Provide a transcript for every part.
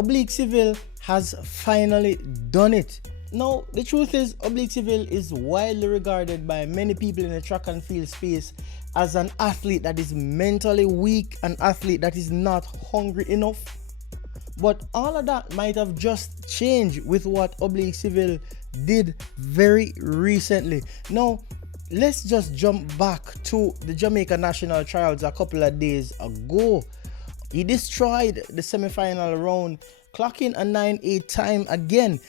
Oblique Seville has finally done it. Now, the truth is, Oblique Seville is widely regarded by many people in the track and field space as an athlete that is mentally weak, an athlete that is not hungry enough. But all of that might have just changed with what Oblique Seville did very recently. Now, let's just jump back to the Jamaica national trials a couple of days ago. He destroyed the semi-final round, clocking a 9.8 time again,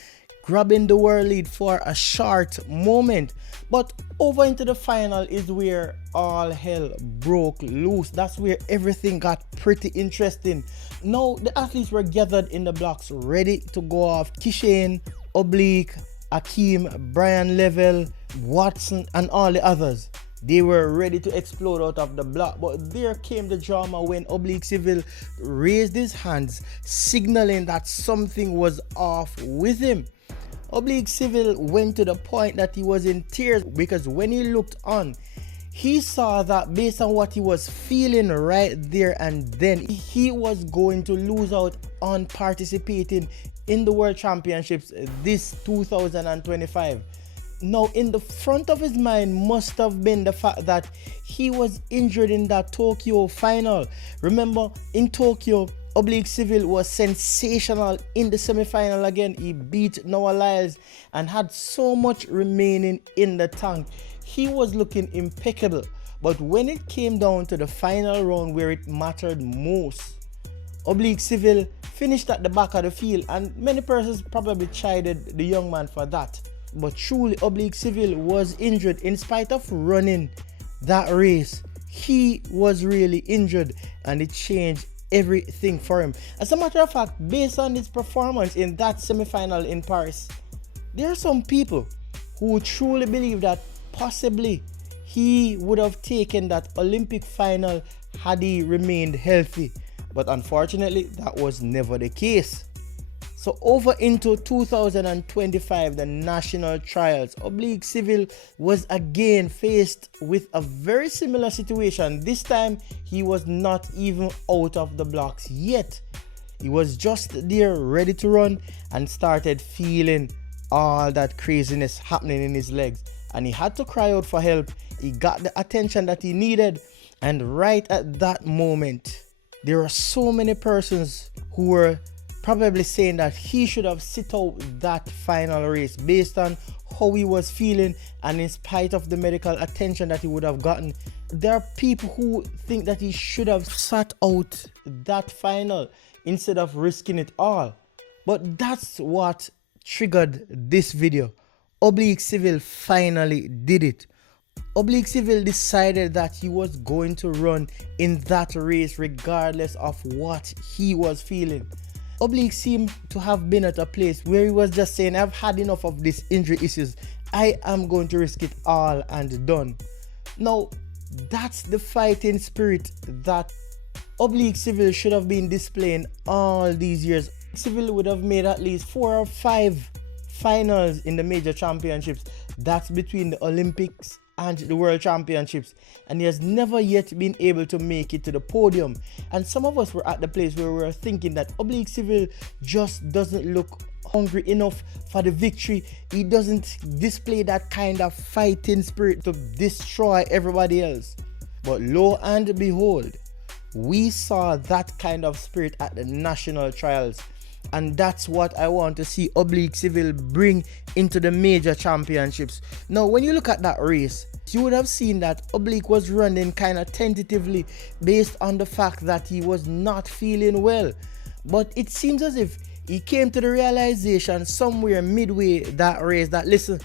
grabbing the world lead for a short moment. But over into the final is where all hell broke loose. That's where everything got pretty interesting. Now the athletes were gathered in the blocks ready to go off. Kishane, Oblique, Akeem, Brian Level, Watson and all the others. They were ready to explode out of the block, but there came the drama when Oblique Seville raised his hands, signaling that something was off with him. Oblique Seville went to the point that he was in tears because when he looked on, he saw that based on what he was feeling right there and then, he was going to lose out on participating in the World Championships this 2025. Now, in the front of his mind must have been the fact that he was injured in that Tokyo final. Remember, in Tokyo, Oblique Seville was sensational in the semi-final again. He beat Noah Lyles and had so much remaining in the tank. He was looking impeccable. But when it came down to the final round where it mattered most, Oblique Seville finished at the back of the field, and many persons probably chided the young man for that. But truly, Oblique Seville was injured in spite of running that race. He was really injured and it changed everything for him. As a matter of fact, based on his performance in that semi-final in Paris, there are some people who truly believe that possibly he would have taken that Olympic final had he remained healthy. But unfortunately, that was never the case. So over into 2025, the national trials, Oblique Seville was again faced with a very similar situation. This time, he was not even out of the blocks yet. He was just there ready to run and started feeling all that craziness happening in his legs. And he had to cry out for help. He got the attention that he needed. And right at that moment, there are so many persons who were probably saying that he should have sit out that final race based on how he was feeling and in spite of the medical attention that he would have gotten. There are people who think that he should have sat out that final instead of risking it all. But that's what triggered this video. Oblique Seville finally did it. Oblique Seville decided that he was going to run in that race regardless of what he was feeling. Oblique seemed to have been at a place where he was just saying, I've had enough of these injury issues. I am going to risk it all and done. Now, that's the fighting spirit that Oblique Seville should have been displaying all these years. Seville would have made at least 4 or 5 finals in the major championships. That's between the Olympics and the World Championships, and he has never yet been able to make it to the podium. And some of us were at the place where we were thinking that Oblique Seville just doesn't look hungry enough for the victory. He doesn't display that kind of fighting spirit to destroy everybody else. But lo and behold, we saw that kind of spirit at the national trials. And that's what I want to see Oblique Seville bring into the major championships. Now, when you look at that race, you would have seen that Oblique was running kind of tentatively based on the fact that he was not feeling well. But it seems as if he came to the realization somewhere midway that race that, listen,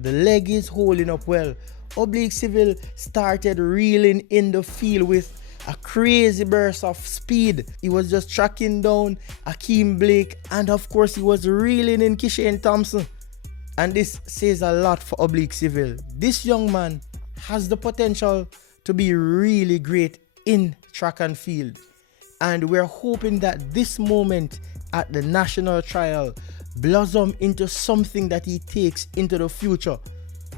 the leg is holding up well. Oblique Seville started reeling in the field with a crazy burst of speed. He was just tracking down Akeem Blake, and of course he was reeling in Kishane Thompson. And this says a lot for Oblique Seville. This young man has the potential to be really great in track and field. And we're hoping that this moment at the national trial blossom into something that he takes into the future.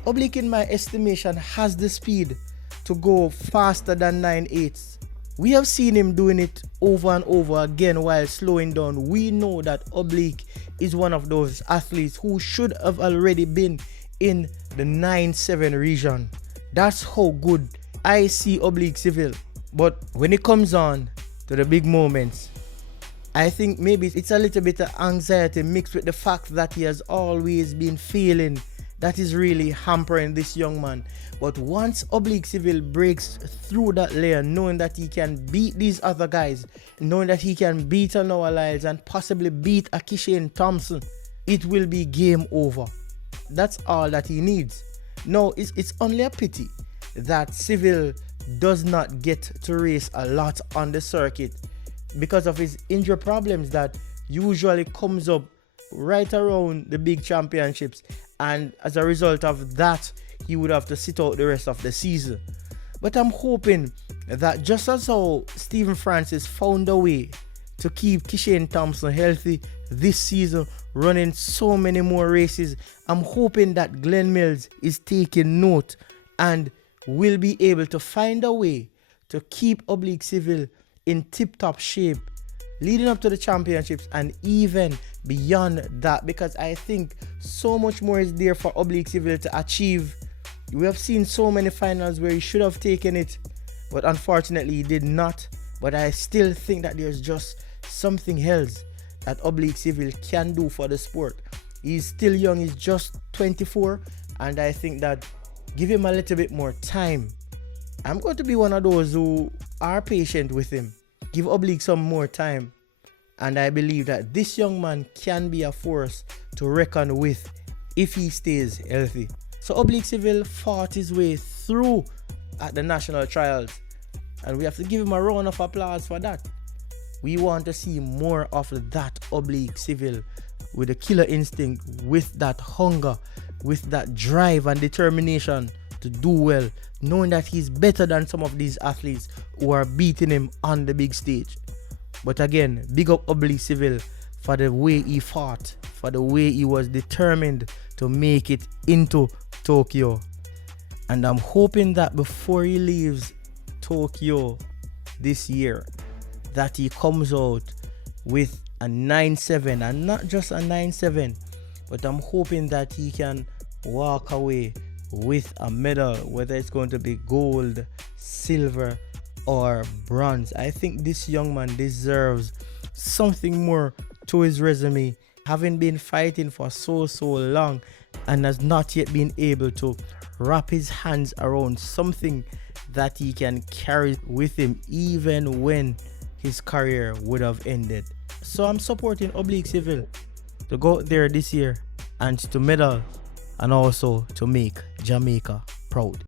Oblique, in my estimation, has the speed to go faster than 9/8. We have seen him doing it over and over again while slowing down. We know that Oblique is one of those athletes who should have already been in the 9-7 region. That's how good I see Oblique Seville. But when it comes on to the big moments, I think maybe it's a little bit of anxiety mixed with the fact that he has always been failing. That is really hampering this young man. But once Oblique Seville breaks through that layer, knowing that he can beat these other guys, knowing that he can beat a Noah Lyles and possibly beat a Kishane Thompson, it will be game over. That's all that he needs. Now, it's only a pity that Seville does not get to race a lot on the circuit because of his injury problems that usually comes up right around the big championships, and as a result of that he would have to sit out the rest of the season. But I'm hoping that just as how Stephen Francis found a way to keep Kishane Thompson healthy this season, running so many more races, I'm hoping that Glenn Mills is taking note and will be able to find a way to keep Oblique Seville in tip-top shape leading up to the championships and even beyond that, because I think so much more is there for Oblique Seville to achieve. We have seen so many finals where he should have taken it, but unfortunately he did not. But I still think that there's just something else that Oblique Seville can do for the sport. He's still young, he's just 24, and I think that give him a little bit more time. I'm going to be one of those who are patient with him. Give Oblique some more time, and I believe that this young man can be a force to reckon with if he stays healthy. So Oblique Seville fought his way through at the national trials, and we have to give him a round of applause for that. We want to see more of that Oblique Seville with a killer instinct, with that hunger, with that drive and determination to do well, knowing that he's better than some of these athletes who are beating him on the big stage. But again, big up Oblique Seville for the way he fought, for the way he was determined to make it into Tokyo. And I'm hoping that before he leaves Tokyo this year, that he comes out with a 9-7, and not just a 9-7, but I'm hoping that he can walk away with a medal, whether it's going to be gold, silver, or bronze. I think this young man deserves something more to his resume, having been fighting for so long and has not yet been able to wrap his hands around something that he can carry with him even when his career would have ended. So I'm supporting Oblique Seville to go out there this year and to medal, and also to make Jamaica proud.